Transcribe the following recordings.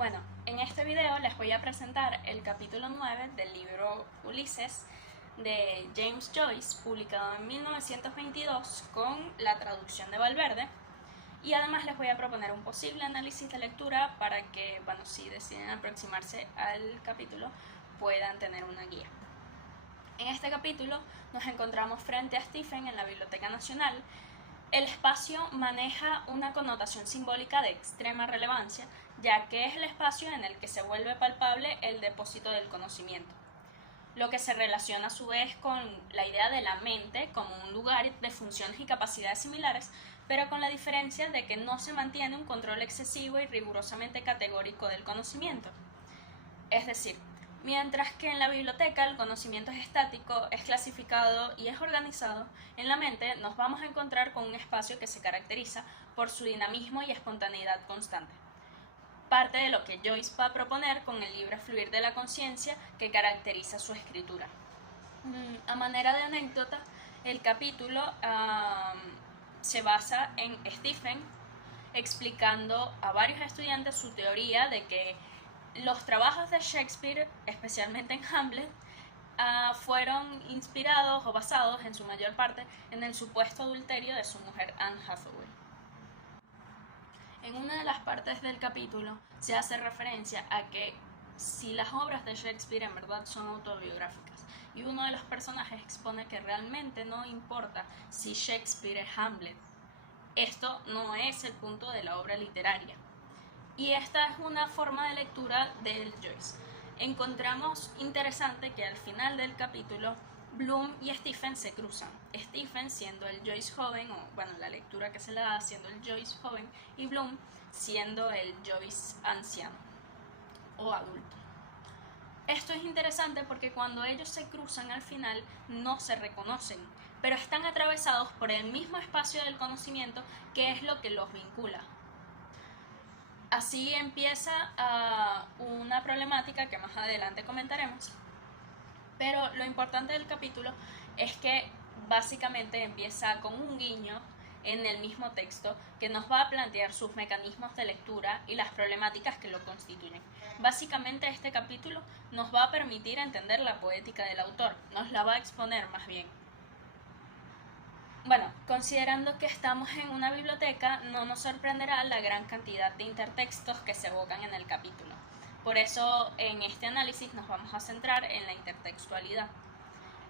Bueno, en este video les voy a presentar el capítulo 9 del libro Ulises de James Joyce, publicado en 1922 con la traducción de Valverde, y además les voy a proponer un posible análisis de lectura para que, bueno, si deciden aproximarse al capítulo, puedan tener una guía. En este capítulo nos encontramos frente a Stephen en la Biblioteca Nacional. El espacio maneja una connotación simbólica de extrema relevancia, ya que es el espacio en el que se vuelve palpable el depósito del conocimiento, lo que se relaciona a su vez con la idea de la mente como un lugar de funciones y capacidades similares, pero con la diferencia de que no se mantiene un control excesivo y rigurosamente categórico del conocimiento. Es decir, mientras que en la biblioteca el conocimiento es estático, es clasificado y es organizado, en la mente nos vamos a encontrar con un espacio que se caracteriza por su dinamismo y espontaneidad constante. Parte de lo que Joyce va a proponer con el libre fluir de la conciencia que caracteriza su escritura. A manera de anécdota, el capítulo se basa en Stephen explicando a varios estudiantes su teoría de que los trabajos de Shakespeare, especialmente en Hamlet, fueron inspirados o basados en su mayor parte en el supuesto adulterio de su mujer Anne Hathaway. En una de las partes del capítulo se hace referencia a que si las obras de Shakespeare en verdad son autobiográficas, y uno de los personajes expone que realmente no importa si Shakespeare es Hamlet, esto no es el punto de la obra literaria. Y esta es una forma de lectura del Joyce. Encontramos interesante que al final del capítulo Bloom y Stephen se cruzan. Stephen siendo el Joyce joven, o bueno, la lectura que se le da siendo el Joyce joven, y Bloom siendo el Joyce anciano o adulto. Esto es interesante porque cuando ellos se cruzan al final no se reconocen, pero están atravesados por el mismo espacio del conocimiento que es lo que los vincula. Así empieza una problemática que más adelante comentaremos, pero lo importante del capítulo es que básicamente empieza con un guiño en el mismo texto que nos va a plantear sus mecanismos de lectura y las problemáticas que lo constituyen. Básicamente este capítulo nos va a permitir entender la poética del autor, nos la va a exponer más bien. Bueno, considerando que estamos en una biblioteca, no nos sorprenderá la gran cantidad de intertextos que se evocan en el capítulo. Por eso, en este análisis nos vamos a centrar en la intertextualidad.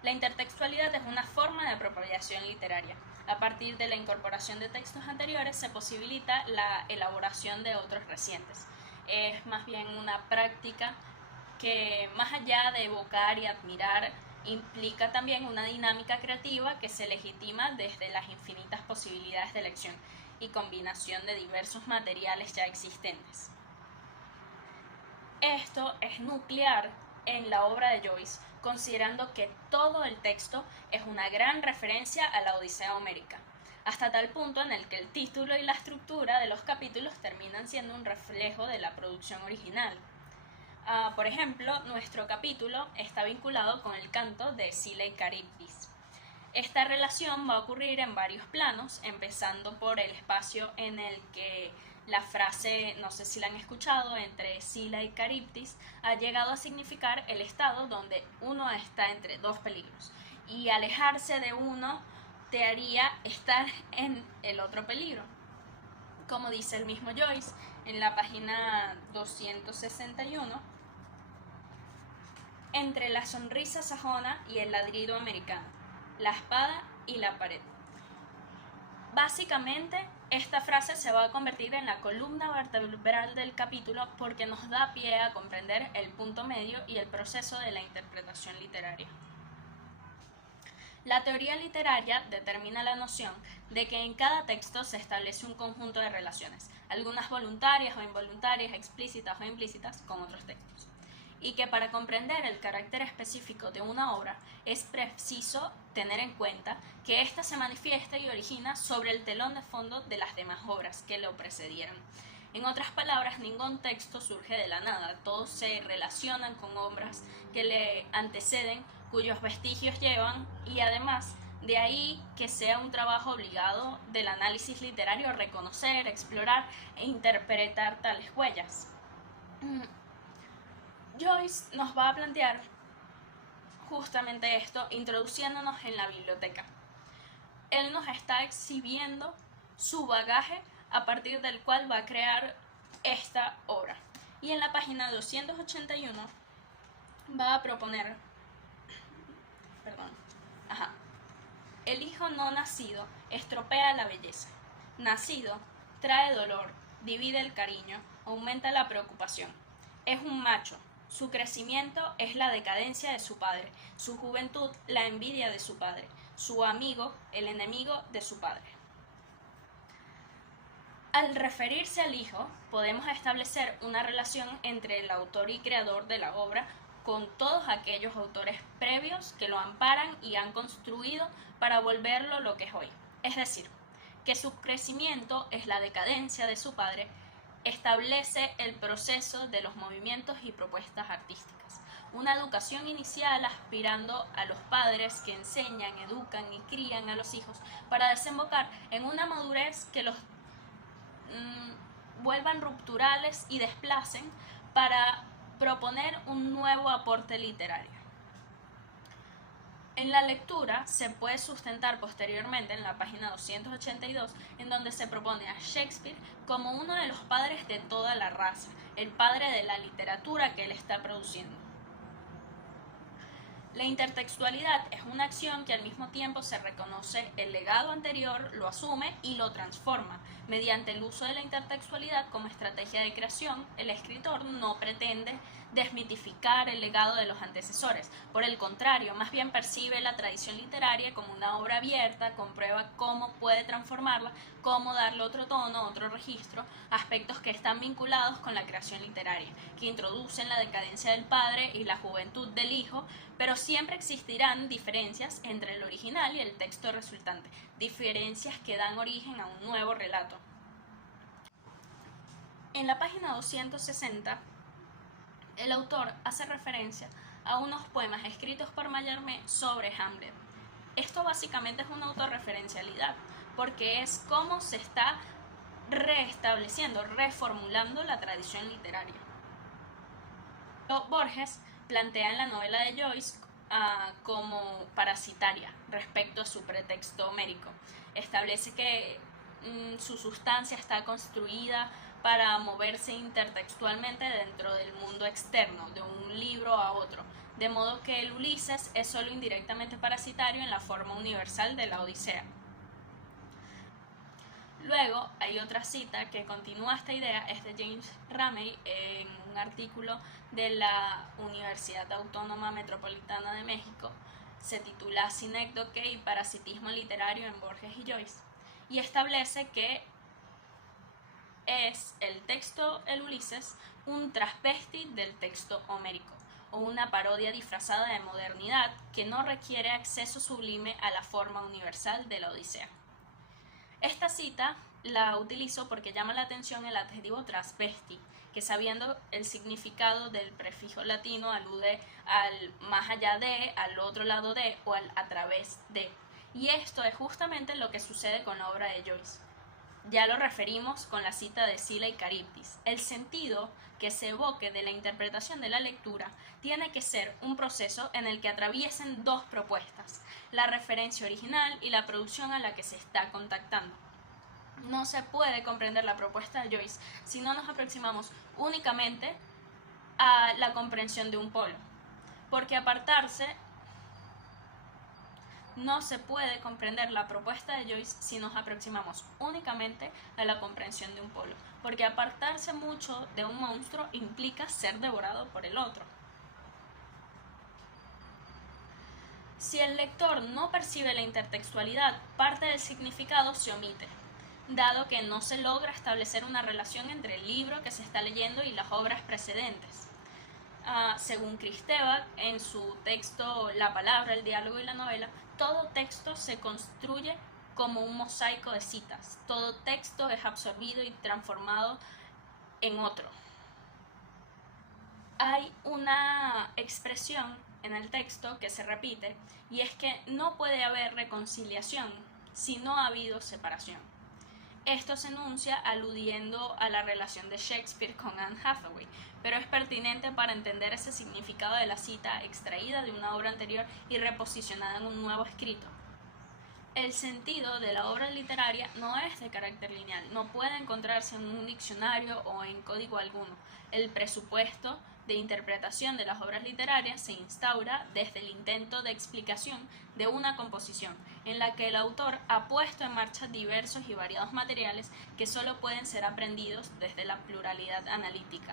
La intertextualidad es una forma de apropiación literaria. A partir de la incorporación de textos anteriores se posibilita la elaboración de otros recientes. Es más bien una práctica que, más allá de evocar y admirar, implica también una dinámica creativa que se legitima desde las infinitas posibilidades de elección y combinación de diversos materiales ya existentes. Esto es nuclear en la obra de Joyce, considerando que todo el texto es una gran referencia a la Odisea homérica, hasta tal punto en el que el título y la estructura de los capítulos terminan siendo un reflejo de la producción original. Por ejemplo, nuestro capítulo está vinculado con el canto de Scylla y Charybdis. Esta relación va a ocurrir en varios planos, empezando por el espacio en el que la frase, no sé si la han escuchado, entre Scylla y Charybdis ha llegado a significar el estado donde uno está entre dos peligros, y alejarse de uno te haría estar en el otro peligro. Como dice el mismo Joyce en la página 261, entre la sonrisa sajona y el ladrido americano, la espada y la pared. Básicamente, esta frase se va a convertir en la columna vertebral del capítulo porque nos da pie a comprender el punto medio y el proceso de la interpretación literaria. La teoría literaria determina la noción de que en cada texto se establece un conjunto de relaciones, algunas voluntarias o involuntarias, explícitas o implícitas, con otros textos, y que para comprender el carácter específico de una obra es preciso tener en cuenta que ésta se manifiesta y origina sobre el telón de fondo de las demás obras que lo precedieron. En otras palabras, ningún texto surge de la nada, todos se relacionan con obras que le anteceden, cuyos vestigios llevan, y además de ahí que sea un trabajo obligado del análisis literario reconocer, explorar e interpretar tales huellas. Joyce nos va a plantear justamente esto, introduciéndonos en la biblioteca. Él nos está exhibiendo su bagaje a partir del cual va a crear esta obra. Y en la página 281 va a proponer, el hijo no nacido estropea la belleza. Nacido trae dolor, divide el cariño, aumenta la preocupación. Es un macho. Su crecimiento es la decadencia de su padre, su juventud la envidia de su padre, su amigo el enemigo de su padre. Al referirse al hijo, podemos establecer una relación entre el autor y creador de la obra con todos aquellos autores previos que lo amparan y han construido para volverlo lo que es hoy. Es decir, que su crecimiento es la decadencia de su padre, establece el proceso de los movimientos y propuestas artísticas. Una educación inicial aspirando a los padres que enseñan, educan y crían a los hijos para desembocar en una madurez que los vuelvan rupturales y desplacen para proponer un nuevo aporte literario. En la lectura se puede sustentar posteriormente en la página 282, en donde se propone a Shakespeare como uno de los padres de toda la raza, el padre de la literatura que él está produciendo. La intertextualidad es una acción que al mismo tiempo se reconoce el legado anterior, lo asume y lo transforma. Mediante el uso de la intertextualidad como estrategia de creación, el escritor no pretende desmitificar el legado de los antecesores. Por el contrario, más bien percibe la tradición literaria como una obra abierta, comprueba cómo puede transformarla, cómo darle otro tono, otro registro, aspectos que están vinculados con la creación literaria, que introducen la decadencia del padre y la juventud del hijo, pero siempre existirán diferencias entre el original y el texto resultante, diferencias que dan origen a un nuevo relato. En la página 260, el autor hace referencia a unos poemas escritos por Mallarmé sobre Hamlet. Esto básicamente es una autorreferencialidad, porque es cómo se está reestableciendo, reformulando la tradición literaria. Borges plantea en la novela de Joyce como parasitaria respecto a su pretexto homérico. Establece que su sustancia está construida para moverse intertextualmente dentro del mundo externo, de un libro a otro, de modo que el Ulises es solo indirectamente parasitario en la forma universal de la Odisea. Luego hay otra cita que continúa esta idea, es de James Ramey en un artículo de la Universidad Autónoma Metropolitana de México, se titula Sinécdoque y parasitismo literario en Borges y Joyce, y establece que es el texto El Ulises un transvesti del texto homérico, o una parodia disfrazada de modernidad que no requiere acceso sublime a la forma universal de la Odisea. Esta cita la utilizo porque llama la atención el adjetivo transvesti, que sabiendo el significado del prefijo latino alude al más allá de, al otro lado de o al a través de. Y esto es justamente lo que sucede con la obra de Joyce. Ya lo referimos con la cita de Sila y Caribdis. El sentido que se evoque de la interpretación de la lectura tiene que ser un proceso en el que atraviesen dos propuestas, la referencia original y la producción a la que se está contactando. No se puede comprender la propuesta de Joyce si no nos aproximamos únicamente a la comprensión de un polo, porque no se puede comprender la propuesta de Joyce si nos aproximamos únicamente a la comprensión de un polo, porque apartarse mucho de un monstruo implica ser devorado por el otro. Si el lector no percibe la intertextualidad, parte del significado se omite, dado que no se logra establecer una relación entre el libro que se está leyendo y las obras precedentes. Según Kristeva, en su texto La palabra, el diálogo y la novela, todo texto se construye como un mosaico de citas. Todo texto es absorbido y transformado en otro. Hay una expresión en el texto que se repite, y es que no puede haber reconciliación si no ha habido separación. Esto se enuncia aludiendo a la relación de Shakespeare con Anne Hathaway, pero es pertinente para entender ese significado de la cita extraída de una obra anterior y reposicionada en un nuevo escrito. El sentido de la obra literaria no es de carácter lineal, no puede encontrarse en un diccionario o en código alguno. El presupuesto de interpretación de las obras literarias se instaura desde el intento de explicación de una composición, en la que el autor ha puesto en marcha diversos y variados materiales que solo pueden ser aprendidos desde la pluralidad analítica.